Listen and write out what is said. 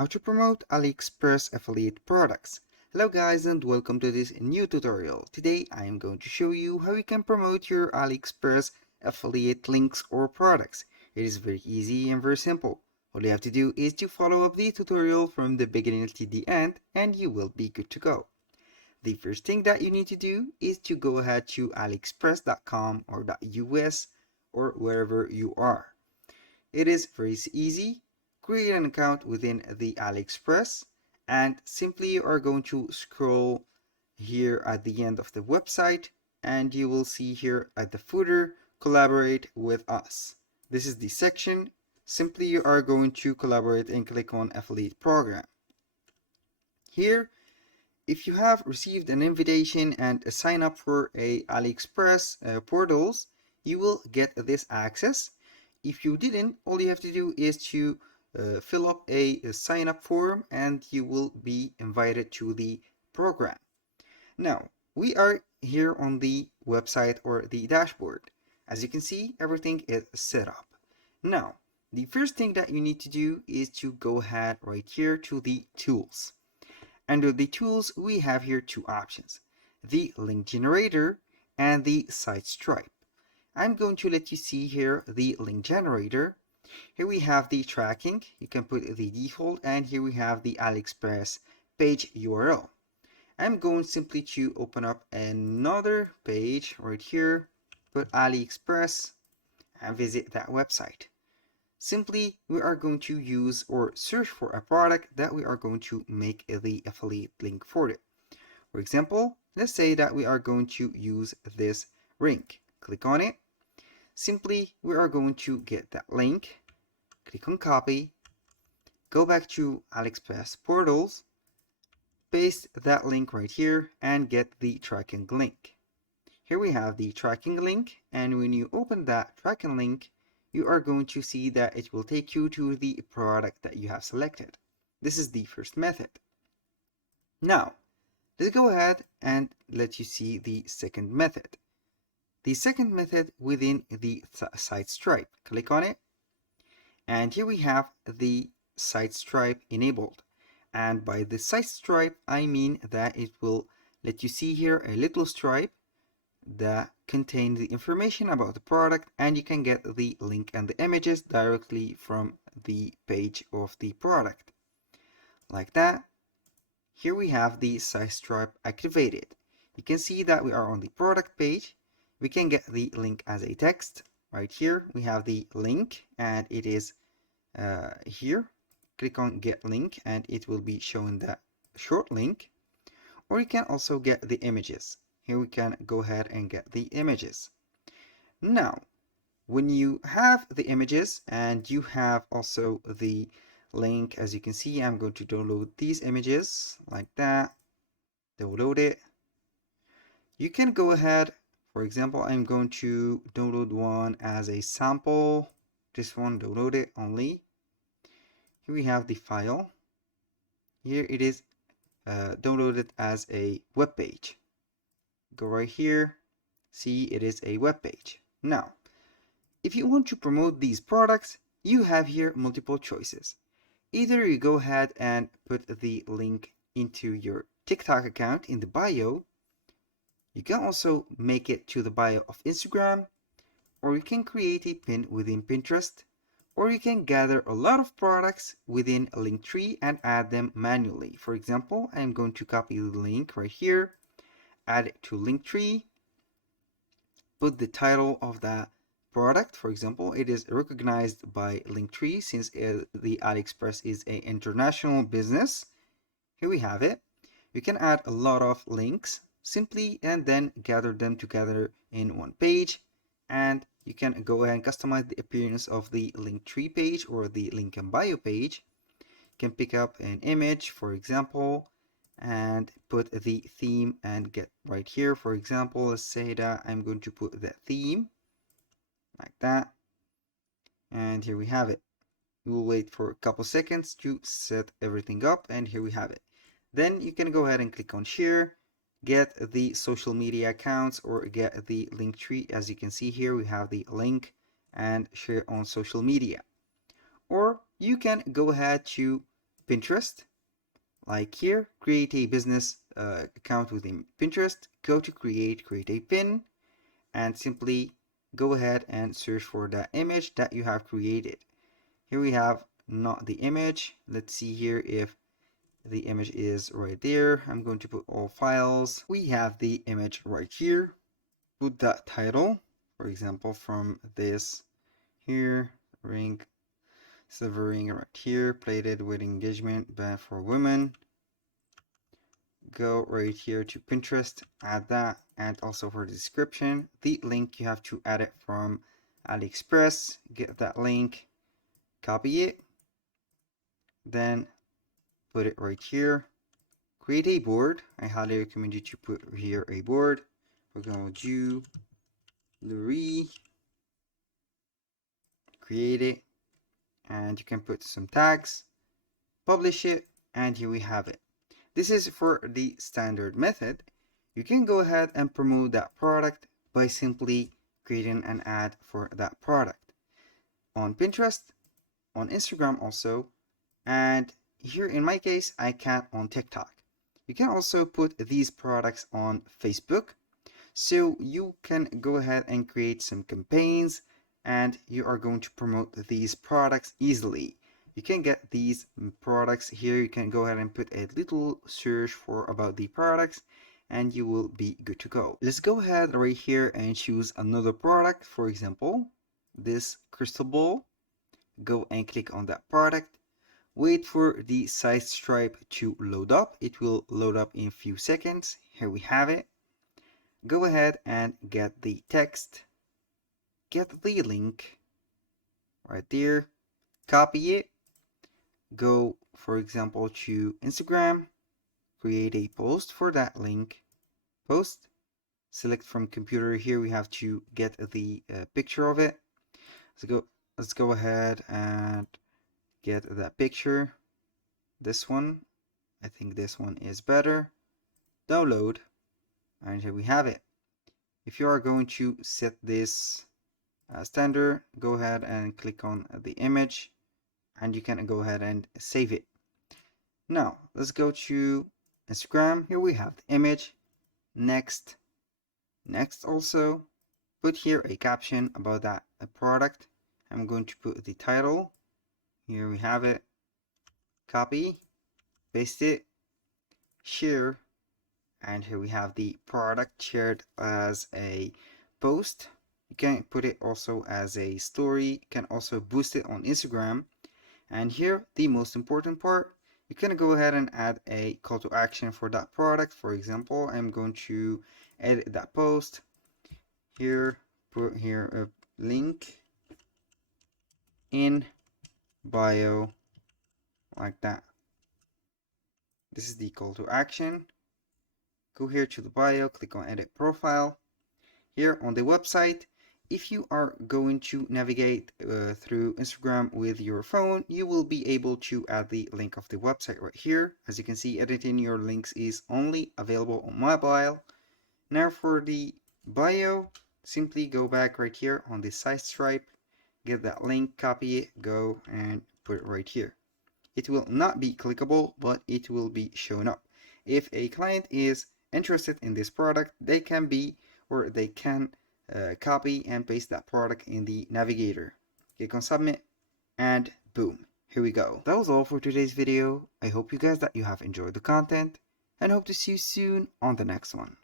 How to promote AliExpress affiliate products. Hello guys and welcome to this new tutorial. Today I am going to show you how you can promote your AliExpress affiliate links or products. It is very easy and very simple. All you have to do is to follow up the tutorial from the beginning to the end and you will be good to go. The first thing that you need to do is to go ahead to aliexpress.com or .us or wherever you are. It is very easy. Create an account within the AliExpress and simply you are going to scroll here at the end of the website and you will see here at the footer, collaborate with us. This is the section. Simply you are going to collaborate and click on affiliate program. Here, if you have received an invitation and a sign up for a AliExpress portals, you will get this access. If you didn't, all you have to do is to fill up a sign up form and you will be invited to the program. Now, we are here on the website or the dashboard. As you can see, everything is set up. Now, the first thing that you need to do is to go ahead right here to the tools. Under the tools, we have here two options, the link generator and the site stripe. I'm going to let you see here the link generator. Here we have the tracking. You can put the default, and here we have the AliExpress page URL. I'm going simply to open up another page right here, put AliExpress, and visit that website. Simply, we are going to use or search for a product that we are going to make the affiliate link for it. For example, let's say that we are going to use this ring. Click on it. Simply, we are going to get that link, click on copy, go back to AliExpress portals, paste that link right here and get the tracking link. Here we have the tracking link, and when you open that tracking link, you are going to see that it will take you to the product that you have selected. This is the first method. Now, let's go ahead and let you see the second method. The second method within the site stripe. Click on it, and here we have the site stripe enabled. And by the site stripe, I mean that it will let you see here a little stripe that contain the information about the product, and you can get the link and the images directly from the page of the product. Like that. Here we have the site stripe activated. You can see that we are on the product page. We can get the link as a text. Right here we have the link and it is here. Click on get link and it will be showing that short link. Or you can also get the images. Here we can go ahead and get the images. Now, when you have the images and you have also the link, as you can see, I'm going to download these images like that. Download it. You can go ahead. For example, I'm going to download one as a sample. This one, download it only. Here we have the file. Here it is downloaded as a web page. Go right here. See, it is a web page. Now, if you want to promote these products, you have here multiple choices. Either you go ahead and put the link into your TikTok account in the bio. You can also make it to the bio of Instagram, or you can create a pin within Pinterest, or you can gather a lot of products within a link tree and add them manually. For example, I'm going to copy the link right here, add it to Linktree, put the title of the product. For example, it is recognized by Linktree since the AliExpress is an international business. Here we have it. You can add a lot of links simply and then gather them together in one page, and you can go ahead and customize the appearance of the Linktree page or the link and bio page. You can pick up an image, for example, and put the theme and get right here. For example, let's say that I'm going to put that theme like that, and here we have it. We will wait for a couple seconds to set everything up, and here we have it. Then you can go ahead and click on share, get the social media accounts or get the link tree. As you can see here, we have the link and share on social media. Or you can go ahead to Pinterest, like here, create a business account within Pinterest, go to create a pin, and simply go ahead and search for that image that you have created. Here we have not the image. Let's see here if the image is right there. I'm going to put all files. We have the image right here. Put that title, for example, from this here, ring, silver ring right here, plated with engagement band for women. Go right here to Pinterest, add that, and also for the description, the link you have to add it from Aliexpress. Get that link, copy it, then put it right here. Create a board. I highly recommend you to put here a board. We're going to jewelry, create it, and you can put some tags, publish it, and here we have it. This is for the standard method. You can go ahead and promote that product by simply creating an ad for that product on Pinterest, on Instagram also, and here in my case, I can on TikTok. You can also put these products on Facebook, so you can go ahead and create some campaigns and you are going to promote these products easily. You can get these products here. You can go ahead and put a little search for about the products and you will be good to go. Let's go ahead right here and choose another product. For example, this crystal ball. Go and click on that product. Wait for the size stripe to load up. It will load up in a few seconds. Here we have it. Go ahead and get the text, get the link right there, copy it, go for example to Instagram, create a post for that link, post, select from computer. Here we have to get the picture of it. Let's go ahead and get that picture. This one, I think this one is better. Download, and here we have it. If you are going to set this standard, go ahead and click on the image and you can go ahead and save it. Now let's go to Instagram. Here we have the image. Next also, put here a caption about that product. I'm going to put the title. Here we have it. Copy, paste it, share, and here we have the product shared as a post. You can put it also as a story. You can also boost it on Instagram. And here, the most important part, you can go ahead and add a call to action for that product. For example, I'm going to edit that post. Here, put here a link in bio, like that. This is the call to action. Go here to the bio, click on edit profile. Here on the website, if you are going to navigate through Instagram with your phone, you will be able to add the link of the website right here. As you can see, editing your links is only available on mobile. Now for the bio, simply go back right here on the side stripe, get that link, copy it, go and put it right here. It will not be clickable, but it will be shown up. If a client is interested in this product, they can copy and paste that product in the navigator. Click on submit and boom, here we go. That was all for today's video. I hope you guys that you have enjoyed the content and hope to see you soon on the next one.